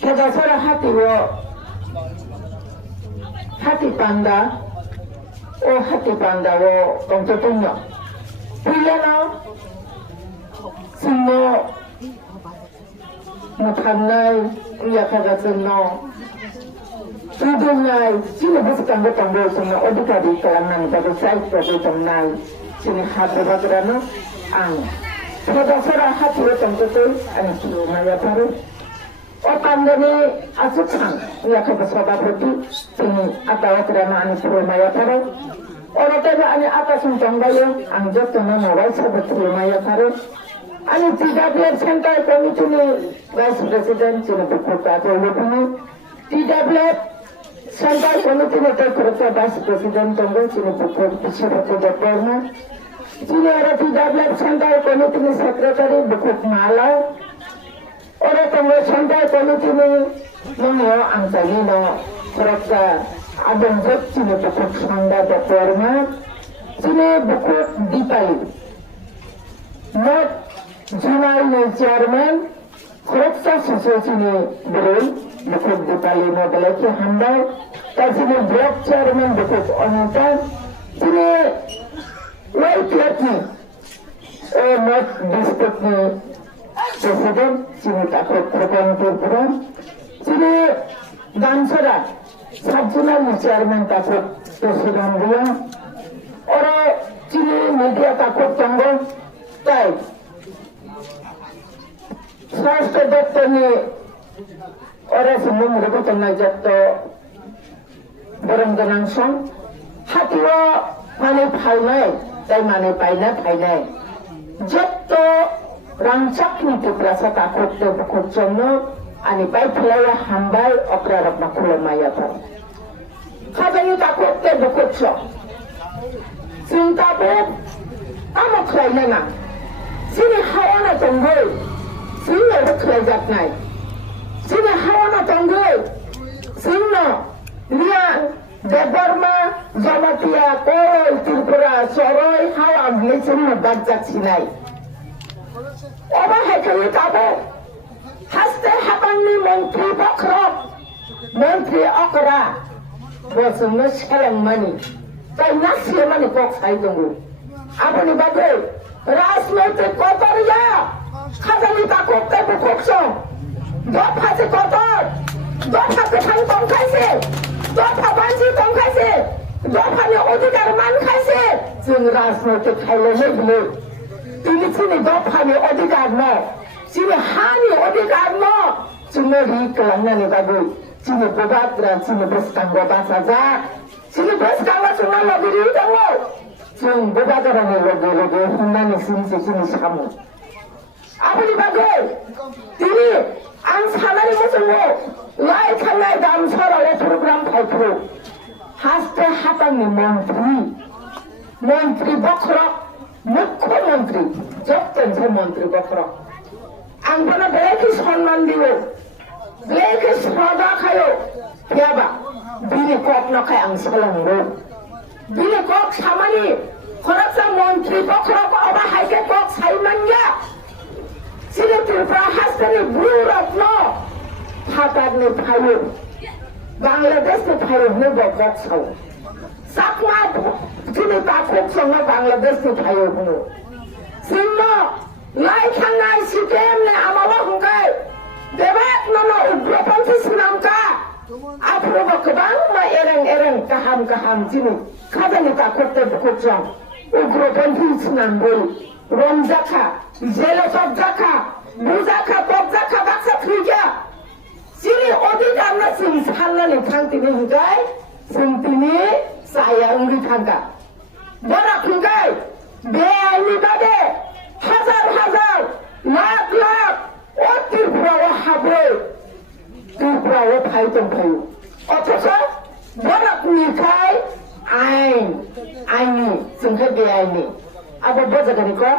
Kedasara hati panda wo tongtotonyo. Pilano sino makanay iya kagasunno. Tudunay sino bus tanggo sino odikadi kalangan pada site pada tamnay sini hati bagrano ang kedasara hati wo tongtoton ang sino maya paru. Otandani asukang iya kabasabapati sini atawa kerana ani surumaya paru. Orang tanya ani atas menjangkau anjat dengan nawai sahabat surumaya paru. Ani tidak biar sentai komite ni vice president sini berkota jauh ini tidak biar sentai komite ni terkota vice president tunggu sini berkota siapa dapurnya. Sini ada tidak biar sentai komite ni sekretari berkota malau. Orang tunggu sentai komite ni menyo angkali no kerja abang jat sini berkota sanda dapurnya. Sini berkota Dipali. Not Junai ni chairman kerja sesuatu ni beri berkota Dipali no belaki handai. Tapi sini block chairman berkota Onita. Sini White ni not district ni president sini takut terpengaruh. Sini Dansara Sajjana ni chairman takut presiden dia. Orang sini media takut tanggung tay. Swasta doktor ni orang semua mereka tengah jatuh barang langsung. Hati wa mana painai, tay mana painai. Jatuh rancak ni tu perasa takut tu bukan jono. Ani pai pelaya hambai okra rak makula maya par. Kadang takut tu bukan jono. Sinta bu, amat kelai na. Sini hawa na tunggu. Sini ada kelajat naik. Sini hawa na tunggu. Sini dia Debarma, Jamatia, Koroi, Tripura, Soroi, hawa ni sini berjat sinai. Orang hekali tahu. Haste hapan ni menteri bakrok, menteri okra. Bosnya sekarang mani. Tapi nasi mana kok saya tunggu. Apa ni bagai? Rasmete kotor ya. Kadang ni takut tapi kokso. Dua pasti kotor. Dua pasti kantong kasih. Dua pasti tong kasih. Dua pasti odikar man kasih. Jeng rasmete kalau ni belum. Ini sini dua pasti odikar no. Sini hani odikar no. Cuma di kelana ni bagai. Sini bobat dan sini berskang bobat saja. Sini berskang cuma lagi di tengok. Sini bobat orang ni logo Honda ni sini kamu. Apa ni bagai? Ini angsa ni macam wo. Lai kanai dalam sarang program paipro. Haste hatan ni menteri bakrok, muka menteri, jabatan saya menteri bakrok. Angkana belaki sonman diwo, belaki soda kayo, tiaba. Bini kok nak kaya angsa langro. Bini kok sama ni, korang sa menteri bakrok apa haike kok saimanya. Sini Tripura haste ni burat no. Hatar ni payung, Bangladesh ni payung ni bokok saw. Sakma sini takut sama Bangladesh ni payung ni. Sini, lai kanai sistem ni amalah hungkai. Debat nama ugrapanti sinamka. Apro bakbang ma ereng kaham sini. Kadang ni takut terbukut jam. Ugrapanti sinambul. Romzaka, zelosok zaka, buzaka, popzaka, baksa kerja. Sini odikar na sini salah ni kanti ni hinggai, sini saya ungri kangka. Berak hinggai, beai ni bade, hazar, lak, Tripura habre, Tripura payu. Otosa, berak ni kai, ain ni, sungkai beai ni. Apa baca kan ikut?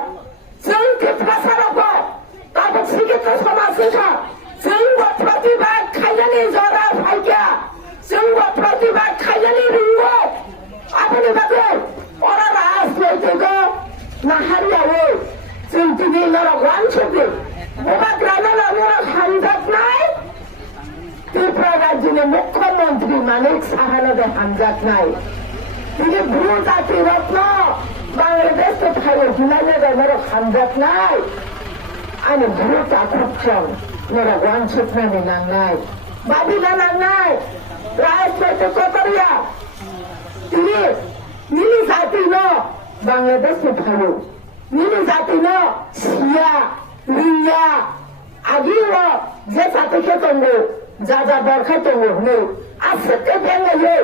Sungkai pasar apa? Tapi sikit sama sikap. Semua प्रतिभा खायले जरा फाइया semua प्रतिभा खायले Ringo अपने बागे orang ras itu nahariya wo sentini lora wan chobe oba grana la lora hanjat na তিনি মুখ্যমন্ত্রী মানিক সাহানদের হামজাক নাই তিনি ভ্রু জাতি রত্ন বাংলাদেশ তো থাইও হুনাইলে নর হামজাক নাই আনি ভ্রু চাকুচ্ছং নর ওয়ানসুকনানি নাংনাই বাবিলা নাংনাই রাজনৈতিক কতরিয়া তিনি নিলি জাতি ন বাংলাদেশ তো থাইও নিলি জাতি ন সিয়া লিয়া আগিও যে জাতিকে তঙ্গো যা যা দরকার তঙ্গো হলে আজকে বেঙ্গাইয়ে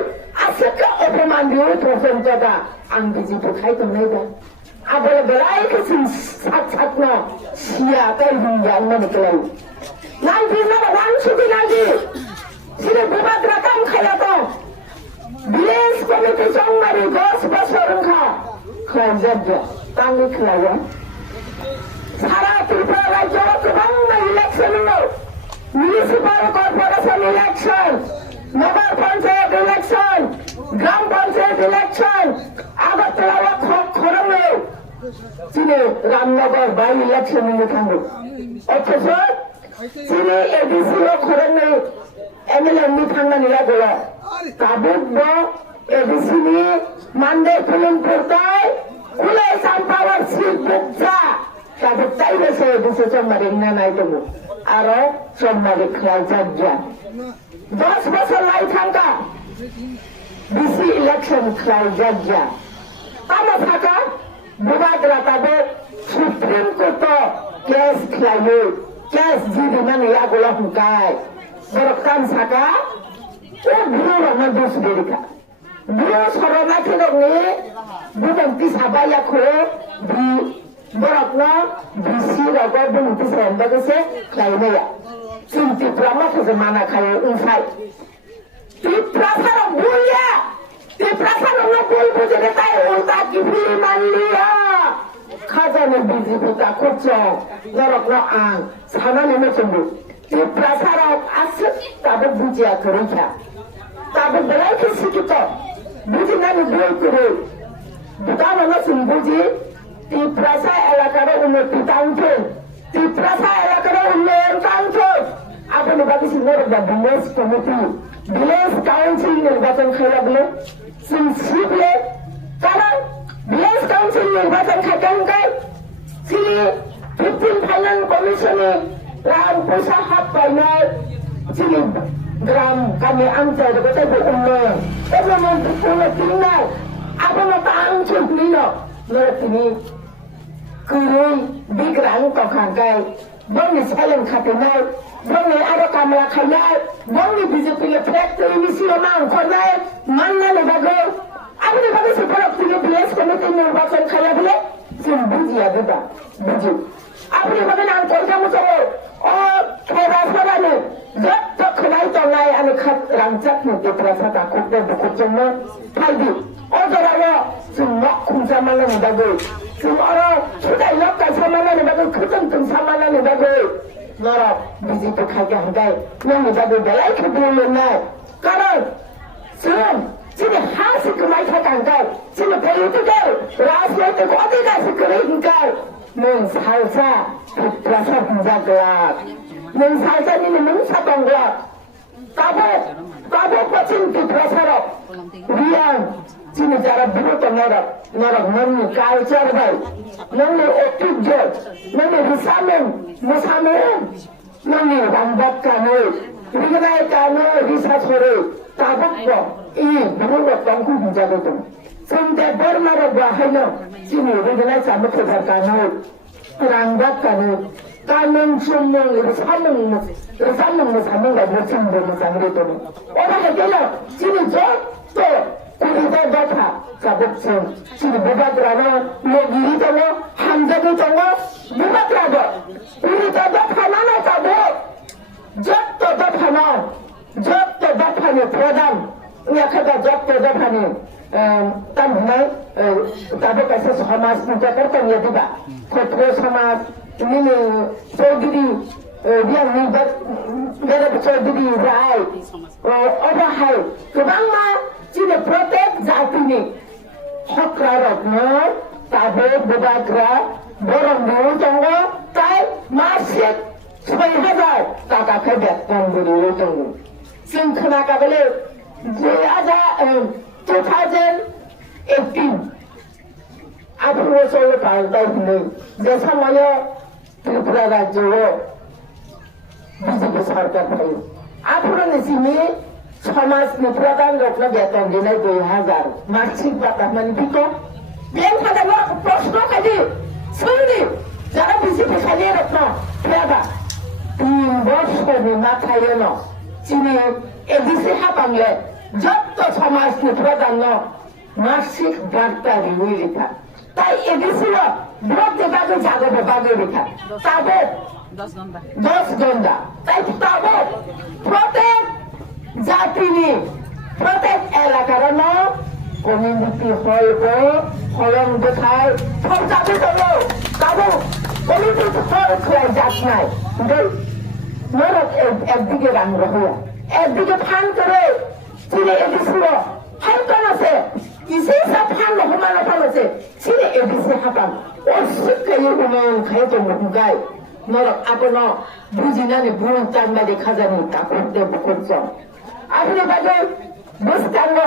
আজকে অপমান দিয়ে তোষণ কথা আং বিজেপি খাইতো নাই দা আবার বেড়াই কিছু সাত সাত না সিয়া তাই লিয়া মানে কেলাই নাই দিন না ওয়ান ছুটি নাকি সিরে বিবাদ রাকাম খাইয়া তো ভিলেজ কমিটি সংবাদী 10 বছর খা খাওয়া তাঙ্গি খেলাইয়া সারা ত্রিপুরা রাজ্য গোबां ইলেকশন হলো মিউনিসিপাল কর্পোরেশন ইলেকশন নগর পঞ্চায়েত ইলেকশন গ্রাম পঞ্চায়েত ইলেকশন আগরতলা খরমে চীনে রামনগর বাই ইলেকশন থাকবে অথচ চীনে এডিসি খরমে এমএলএ থাকনানি লাগলো কাবুক এডিসি নিয়ে মানদে ফিল্ম করতায় খুলে সাম্পাওয়ার সিট বুকছা তাদের চাইবে সে দুশো সম্মানিক না নাই দেবো আরো সম্মানিক খেয়াল চার্জা 10 বছর লাই থাকা ডিসি ইলেকশন খেয়াল চার্জা আমার থাকা বিবাদরা তাদের সুপ্রিম কোর্ট কেস খেলাইয়ে কেস জিদি মানে ইয়াগুলো হুকায় বড় কাম থাকা ও ভুল আমার দোষ বেরিকা ভুল শরণার্থী রঙে বুবন্তি সাবাইয়া খুঁড়ে বরকনো বিসি রগর বুমতি সেন্দ গেছে খাইনায়া চিন্তি প্রামাখে মানা খায় উনসাই ত্রিপ্রাসার বুলিয়া ত্রিপ্রাসার বুল বুঝে তাই উল্টা কিফি মানলিয়া খাজানে বিজেপি তা করছ বরকনো আং সানানি মচন্ডু ত্রিপ্রাসার আছে তাদের বুঝিয়া করেছা তাদের বেলাইকে শিক্ষিত বুঝি নানি বই করে বুঝানো বুঝি ত্রিপ্রাসা এলাকার উন্নতি টানছে ত্রিপ্রাসা এলাকার উন্নয়ন টানছে আপনি ভাবিছি ভিলেজ কমিটি ভিলেজ কাউন্সিল নির্বাচন খাই লাগলে শিখলে কারণ ভিলেজ কাউন্সিল নির্বাচন খাইতে তিনি 15 ফাইনান্স কমিশনে রাম পয়সা হাত পাইনায় তিনি গ্রাম গামী আঞ্চলিক উন্নয়ন এবং উন্নতি নাই আপনার আঞ্চলিক নিল তিনি Kuri bigrang tokangkai, bongi selen katinai, bongi ada kamera kanai, bongi BJP le factory misi omang konai, mana le bago, apa le bago separok tiga belas komite निर्वाचन kaya bile, sim buji ada dah, buji. Apa le bago nang korja musuh, oh kaya sana ni, jat tak kenai tongai ane kat rangcak ni terasa takut dan takut cuma, pagi, oh jarawa, semua kunci mana le bago. Semua sudah lokal sama mana bagai ketentu sama mana bagai nara BJP kaya handai yang bagai belai keduluan naik karena sebelum sini hasil kemai kaya sini politik rasional kau tidak sekering kau mengsalsa rasa penjaga mengsalsa ini mengsatong gelap tapi pacin rasa riang sini cara buruk narak nani culture bay nani ঐতিহ্য nani musamen nani rambat kane rigai kane research করে tabuk ini buruk tangku menjaga tu sampai bermara bahaya sini rigai sama kejarkane rambat kane kanan sumong samung lagi sumber sangre tu orang kaya sini jauh Kurita data sabuk sen, sini bubat rana, logiri tango, hamzati tango, bubat rana. Kurita data mana sabuk, jatuh data ni program, ni kata jatuh data ni, tamai, sabuk kasih sama semuanya kerja ni juga, kotro sama ini sodiri, dia ni berat sodiri rai, orang hai, kebangma. Sini protek jati ni, hoklarok no, tabe bedagra, borong dulu tunggu, tay masih 6,000 kakak kerja tunggu dulu tunggu. जों खोनागाबले 2018 앞으로 서울 발달 있는 내 상황에 Tripura राज्य로 BJP सरकार भयो 앞으로는 지금 समाजनि प्रधान लोकले वेतन दिने 2000 मासिक भाता माने बिको बेन खादामा प्रश्न खादि सोंदि যারা বিজেপি খালিয়ে রাখনো ফেবা 3 বছরनि মাথায়न 지니 এডিসি হাবাংলে যত समाजनि प्रधान मासिक भाता रिलिखा তাই এডিসিও ব্লক বাগে জাগবে বাগে রেখা তাবে 10 ঘন্টা তাই তাবে প্রত্যেক জাতিনি প্রত্যেক এলাকার কমিউনিটি হলকে ফলন দেখায় সব জাতি দেবো তাবো কমিউনিটি হল খোলাই যাক নাই নরক একদিকে রাং রহয়া একদিকে ফান করে চিনে এডিসিও ফান আছে 이세사 판로 호만을 팔았지 지네 에디스 하방 어스까요 호만 가야도 뭔가이 너랑 아버너 무지나니 무은 짠마리 가자니 까꿀때 묶었죠 아버네 가게 무스탄거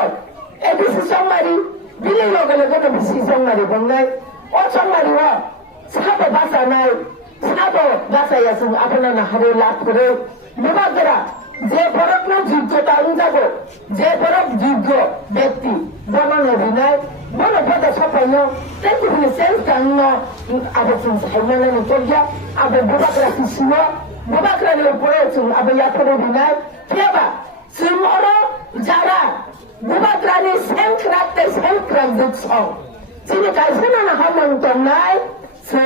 에디스 정말이 밀려가는 거는 미시 정말이 뭔가이 정말이와 사도 바사나이 사도 바사야승 아버나나 하루 락그를 누가더라 যে বরফ যোগ্যতা অনুযায়ী যে বরফ যোগ্য ব্যক্তি বনানো বিনায় বড় পদে সফল তেমনি সেন্স কান্ন আবেদন সাইমানানি করিয়া আবে বুবাকরা কিসিও বুবাকরানি উপরে আবে ইয়াতরে বিনায় কেবা সিমর যারা বুবাকরানি সেন্ক্রাম দিচ্ছ যিনি কাইসেনা হামন তন্নাই সে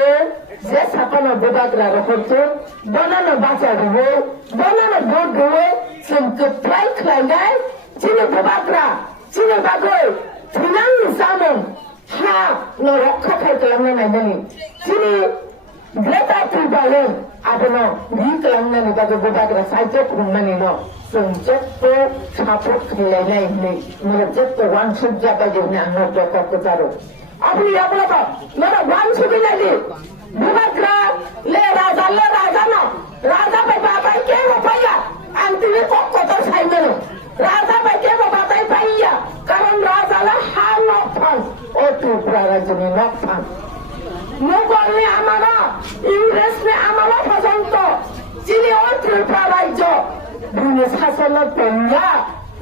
যে সাপানো বুবাকরা রহতো বনানো বাঁচা দেবো বনানো ভোট দেবো जोंखौ फ्राय खालायनाय 지네 बुबाकरा 지네 बागै थैनांनि जामोन हा न रक्षा खालामनानै नायनानै 지네 ग्रेटा ट्रिबालेन आबोनो रि खालामनानै बागै बुबाकरा साइजो खुंनानै न जों जेबो सापर्ट खालायनाय नै नों जेबो वानसुब जाबाय जोंनि आंनो दरखार जारो आबुनि आबलाबा नों वानसुबि नायदि बुबाकरा ले राजा न राजा बाय बाबाय के बाया Antini kok kotor saimeno. Raja baike babatai paiya. Karon raja la hanopang. Otu prarajani nopang. Mugolni amara. Ingresni amara pasanto. Jini otu prarajo. Bune sasono penya.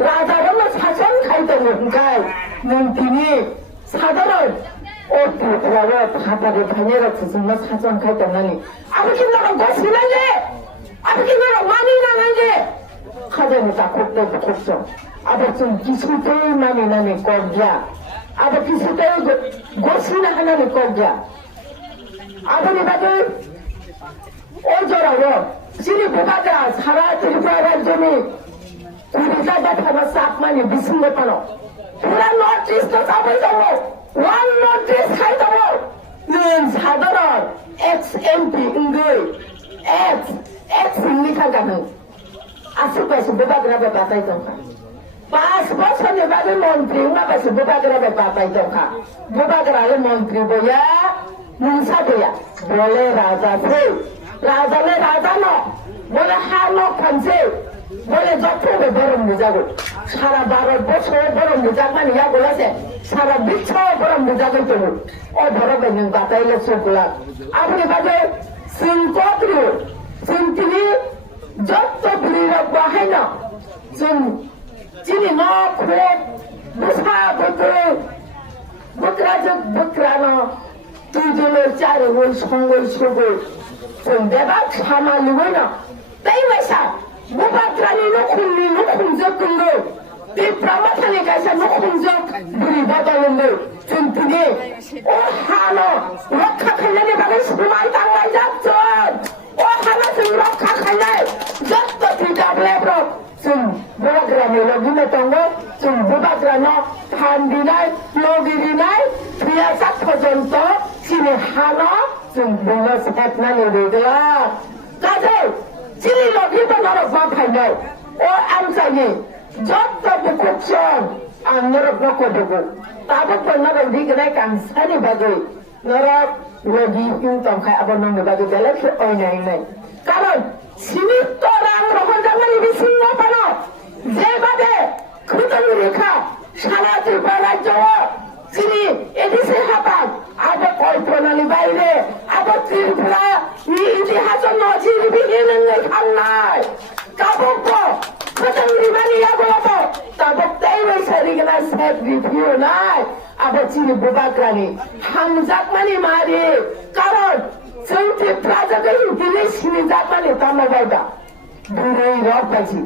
Raja rama sason kaito nungkai. Nungkini sadaron. Otu prara patare panyera susuma sason kaito nani. Aku kinara gosinanje. 아버지 나라 많이 나는데 가자니 다 곱대고 곱죠 아버지 기술대 많이 나는 거기야 아버지 기술대 고시나 하나는 거기야 아버지 바들 어쩌라고 지리 보가자 사라 들이파라 점이 우리가 타고 싹만이 미친 것 하노 불안 노티스도 잡으자고 완 노티스 하이자고 는 사더러 XMP 응거이 significa는 asupasi bubagrabe batay tongka pas bosone babe montri ngapasi bubagrabe batay tongka bubagrale montri boya musa boya bole raja no bole hano kanse bole jotobe borom mujago sara baro bosor borom mujagman ya bolase sara bicho borom mujago tomo o borobe ning batay le sokula apni babe sinkotri sintihi যত বুড়িরা বাহাই না जों যিনি ন খোদ বুসা বকরে বকরাজক বকরানো দুজনের চারে ওই সঙ্গে সঙ্গে जों দেবা খামা লুই না তাই বাইসা বুবাত্রানি নখুনজক গঙ্গো বি প্রামাথানি কাইসা নখুনজক বুড়ি বাদালঙ্গো जों তিনি ও হানো রক্ষা খাইনানি বাগে সুমাই তাঙ্গাই যাচ্ছেন ও হানা जों রক্ষা খাইনাই যত তিদাবলেব্র जों बुबाग्रानि लगिनो दङ जों बुबाग्रानो फान दिनाय लगी दिनाय थैयाजाक पर्यन्त जिनि हानो जों बुंनो सेबनानै होदोला गासै जिनि लगिबो नरक फायनाय अ आमसानि जत बुकुसन आं नरक नखदोबो ताबो नरक दिगनाय कांसानि बागै नरक लगी इउ दंखाय आबो नंनो बागै बेलेग अयनाय कारण सिनित रां रहन जांगानि बिसिं न पानो nai kabok po patang rimani ya bolapo tabok tai wai sari gana set review nai abo chini bubakrani hamjak mani mari karon जोंनि प्राजाखौ दिनै सिनिजात মানে তামলা গাইবা দূরে রব পাইছি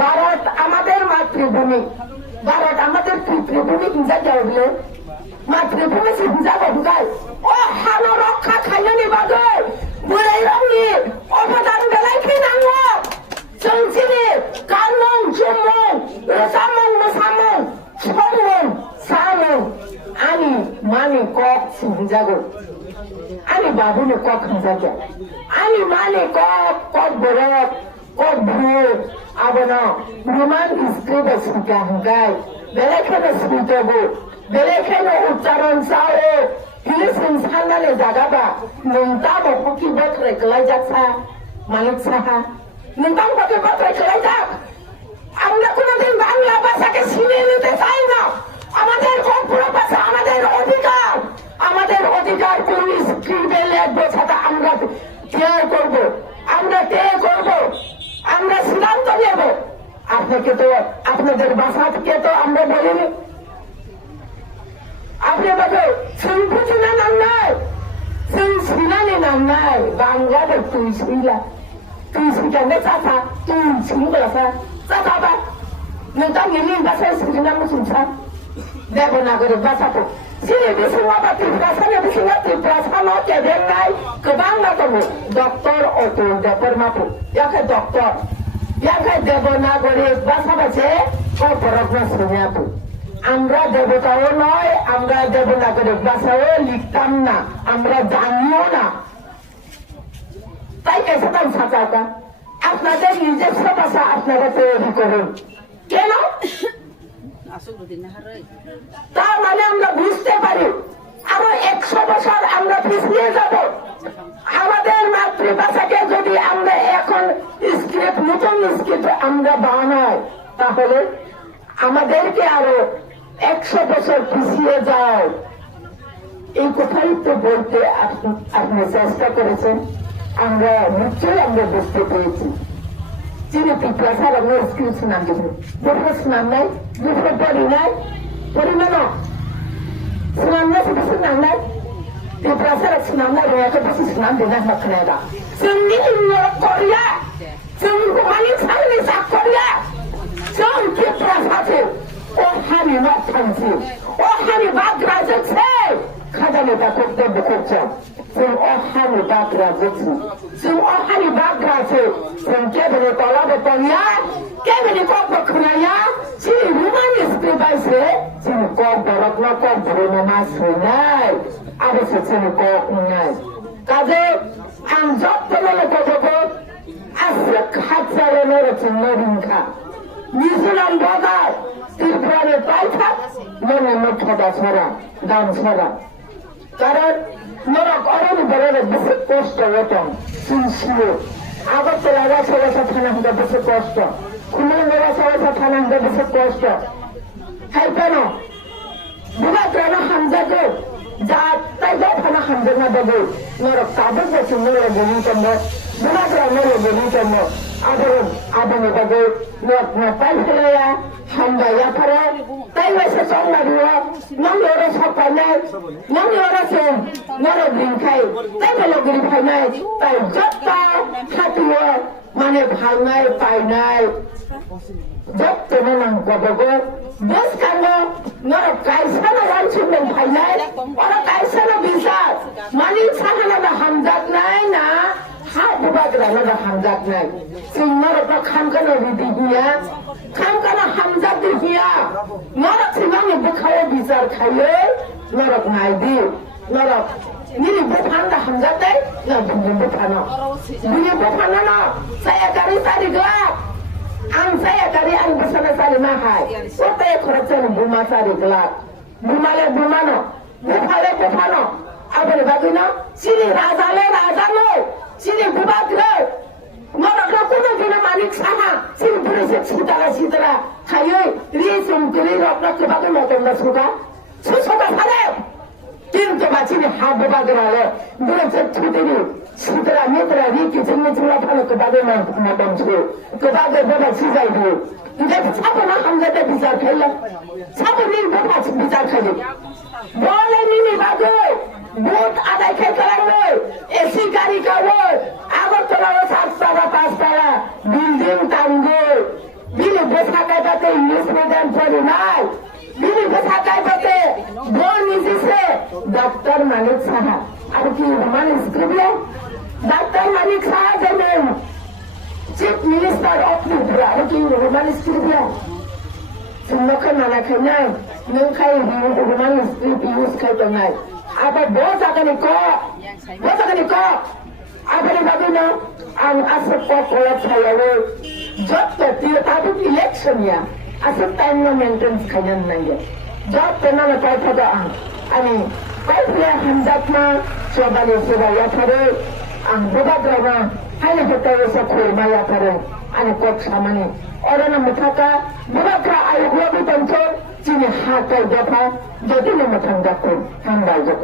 ভারত আমাদের মাতৃভূমি ভারত আমাদের পিতৃভূমি হিংসা যাওয়ালে মাতৃভূমি হিংসা বদগায় ও হানো রক্ষা খাইনি বাগে বুড়াই রঙি অবদান বেলায় কি নাঙ্গ जोंसिनि কানমং জুমং রসামং মোসামং সমং সামং আনি মানি cock সিংজাগো ani babu ne kok hanzaja ani mane kok borok kok bru abana roman scribe sika hangai belekhe scribe belekhe ucharon sao hilesin sanale jagaba nungta boki bakre kelai jaksa malik saha nungta boki bakre kelai jak আমরা কোনদিন বাংলা ভাষাকে ছিনিয়ে নিতে চাই না আমাদের corporate ভাষা আমাদের অধিকার আমাদের অধিকার কোন স্ক্রিপ্টে লিখবো সেটা আমরা কেয়ার করবো আমরা কে করবো আমরা সিদ্ধান্ত নেব আপনাকে তো আপনাদের ভাষাকে তো আমরা বলিনি আপনি বলে শুনবুঝিনা নাম নাই শুন শিলানি নাম নাই বাংলাদেশ তুই শিলা তুই শিখানে চাচা তুই শিংলাসা চাচা বা নोंथांनि ভাষা শিখিনা মুসুনছা देवनागरी भाषाखौ जेरै बिसिङा बा त्रिपुरासानि बिसिङा त्रिपुरासानाव गेदेरनाय गोबां दङ डक्टर अटुलदेवफोर माखौ याखै डक्टर याखै देवनागरी भाषा बासे কর্পোরেট শ্রেণীয়াপু আমরা দেবতাও নয় আমরা দেবনাগরী ভাষাও লিখতাম না আমরা জানিও না তাই কেসে দাম সাজাকা আপনাদের নিজস্ব ভাষা আপনারা তৈরি করুন কেন তার মানে আমরা বুঝতে পারি আরো 100 বছর আমরা পিছিয়ে যাব আমাদের মাতৃভাষাকে যদি আমরা এখন স্ক্রিপ্ট নতুন স্ক্রিপ্ট আমরা বানাই তাহলে আমাদেরকে আরো 100 বছর পিছিয়ে যায় এই কথাই তো বলতে আপনি চেষ্টা করেছেন আমরা নিশ্চয়ই আমরা বুঝতে পেরেছি যিনি পিপাসার আমরা স্ক্রিপ্ট নাম দেব বড় নাম নাই দুটো পড়ি নাই পরিমাণ নাম নাই কিছু নাম নাই পিপাসার নাম নাই রয়েছে কিছু নাম দেনা হকনায়দা जोंनि कोरिया जों मानि सानि सा कोरिया जों पिपासाखौ ও হানি না থামছি ও হানি বাগরাজছে খাদানে তা করতে করছে जों ও হানি বাগরাজছে जों ও হানি বাগরাজছে जों কেবলে তলাবে তলিয়া কেবলে কক বখনায়া সি রুমানি স্ক্রিবাইছে जों কক বরকনা কক বরনো মাসুনাই আরে সে কক নাই কাজে আম যত্তলে কজকো আসে খাচালে নরছে নরিনখা মিজোরাম বাজার ত্রিপুরারে পাইথাক মনে মুখটা ছড়া গান ছড়া কারণ নরক অরণ বরের বেশি কষ্ট হতাম শুনছিল আগরতলা রাসা থানা হতে বেশি কষ্ট খুলনা রাসা থানা হতে বেশি কষ্ট হাই কেন বুবাগ্রানা হামজাকে যা তাই যা থানা হামজানা দেবো নরক কাগজ আছে নরক বলিতম্ব বুবাগ্রা নরক বলিতম্ব আদরণ আদমে বাগে না পাই ফেলায়া হামবায়া ফারা তাই ওইসে সংলারিয়া নামি ওরা সকালে নামি ওরা সে নরক লিংখাই তাই বেলগিরি ফাইনাই তাই যত্তা খাটিও মানে ভাইনাই পাইনাই যত্তনে নাঙ্গবগো বেশ কাঙ্গ নরক কাইসানো রানসুমেন ফাইনাই ওরা কাইসানো বিচার মানি সাহানা হামজাক নাই না ha bubagrana da hamzat nai sing nora khamkana ridiya khamkana hamzat diya nora sinang bukhaye bizar khaye nora naidi nora nini bukhanda hamzat dai na bukhana na saya kari tadi gelap saya kari an besana sari mahai ote khorachan buma sari gelap bumale bumano bukhale bukhano abale bagina sini rajale rajano sini bubagra nora kono dina manik saha sini burese sitara khaye risum kiri rokna kebaga motomna suda susoka sare কিন্তু বাঁচিনি হাত বাগড়ালে বলেছে ছুটিনি Sitra mitra riki jingi jingi pala kebagai matamsu kebagai bapa cijai du tidak siapa nak hamzah dah bicara kaya siapa ni bapa bicara kaya boleh ni bagai buat ada kaya kerana esi kari kawal agar kalau satu pas tala building tanggul bini besar kaya bate English medium perinai bini besar kaya bate bon isi se Dr. Manik Saha ada ki human scriptnya Dr. Manik Saha dengan Chief Minister of Tripura ada ki human scriptnya semua kan mana kaya nengkai human script use kaya tengah apa bos akan ikut apa ni bagusnya ang asap kolak saya le job tertiap tapi election ya asap time maintenance kaya nanya job pernah lepas pada ani kau punya hendak mah coba ni ya pada ang buat drama hanya kita sekur maya pada ani kau sama ni orang nak muka buat kah ayu gua bukan cor sini hakai japa jadi nama tangga pun tambah je.